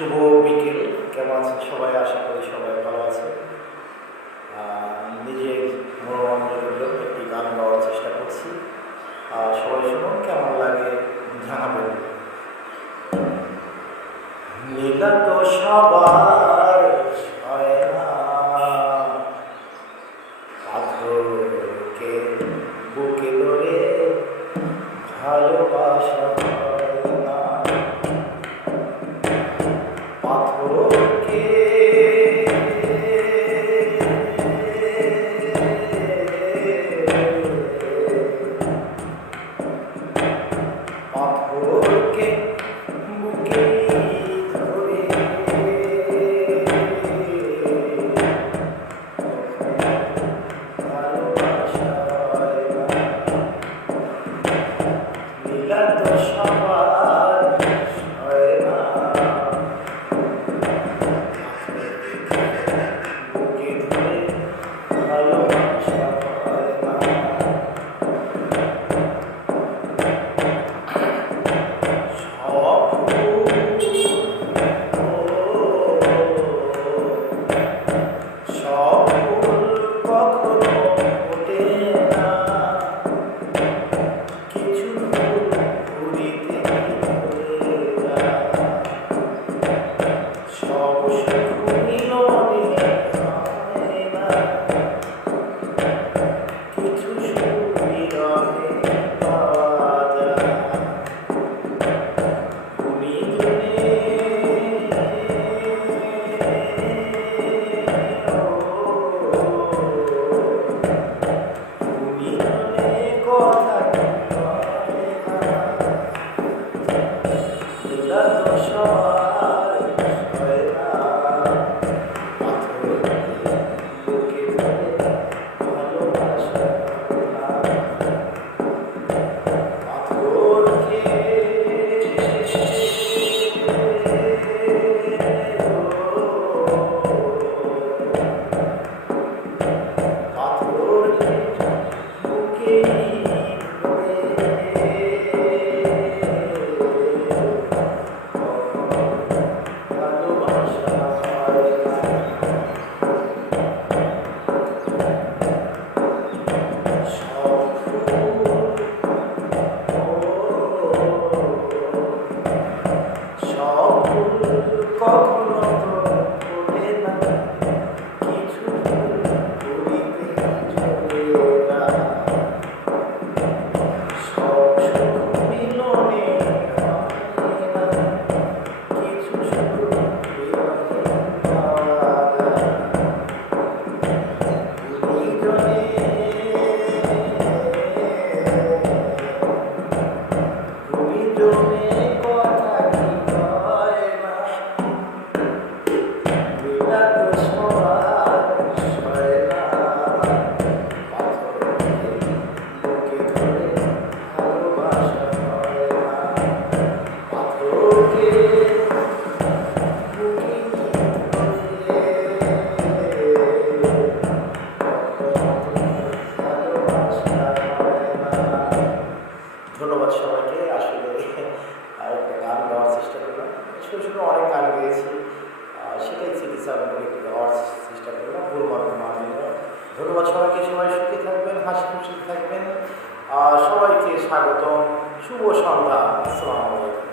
শুভ বিকেল। কেমন আছেন সবাই? আশা করি সবাই ভালো আছে। নিজের মনোরঞ্জনের জন্য একটি গান গাওয়ার চেষ্টা করছি। সবাই শুনুন, কেমন লাগে জানাবেন। নীলা তো সবার হয় না, পাথরকে বুকে ধরে ভালোবাসা হয় না। পাথরকে পাথরকে বুকে ধরে ভালোবাসা হয় না। নীলা তো সবার হয় না, বুকে ধরে ভালোবাসা হয় না। সব সব ফুল কখনো ফোটে না, কিছু ফুল ঘুরিতে ধরে যায়। সব সুখ মিলনে হয় না, কিছু সুখ মিলনে পাওয়া যায়। গুণীজনে গুণীজনে কথা হয় না। নীলা তো সবার হয় না, পাথরকে বুকে ধরে ভালোবাসা হয় না। পাথরকে পাথরকে বুকে ধরে ভালোবাসা হয় না। সব ফুল সব ফুল কখনো তো ফোটে না, কিছু ফুল ঘুরিতে চলে যায়। সব সুখ মিলনে হয় না, কিছু সুখ মিলনে পাওয়া যায়। গুণীজনে গুণীজনে কথা কি হয় না। নীলা তো সবার হয় না, পাথরকে বুকে ধরে ভালোবাসা হয় না। পাথরকে বুকে ধরে ভালোবাসা হয় না। ধন্যবাদ সবাইকে। আসলে একটা গান গাওয়ার চেষ্টা করলাম। শুরু শুরু অনেক গান গেয়েছি, সেটাই চিকিৎসা করে একটু গাওয়ার চেষ্টা করলাম। ভুল মাত্র মানবেন না। ধন্যবাদ সবাইকে। সবাই সুখে থাকবেন, হাসি খুশি থাকবেন। সবাইকে স্বাগতম। শুভ সন্ধ্যা। আসসালামু আলাইকুম।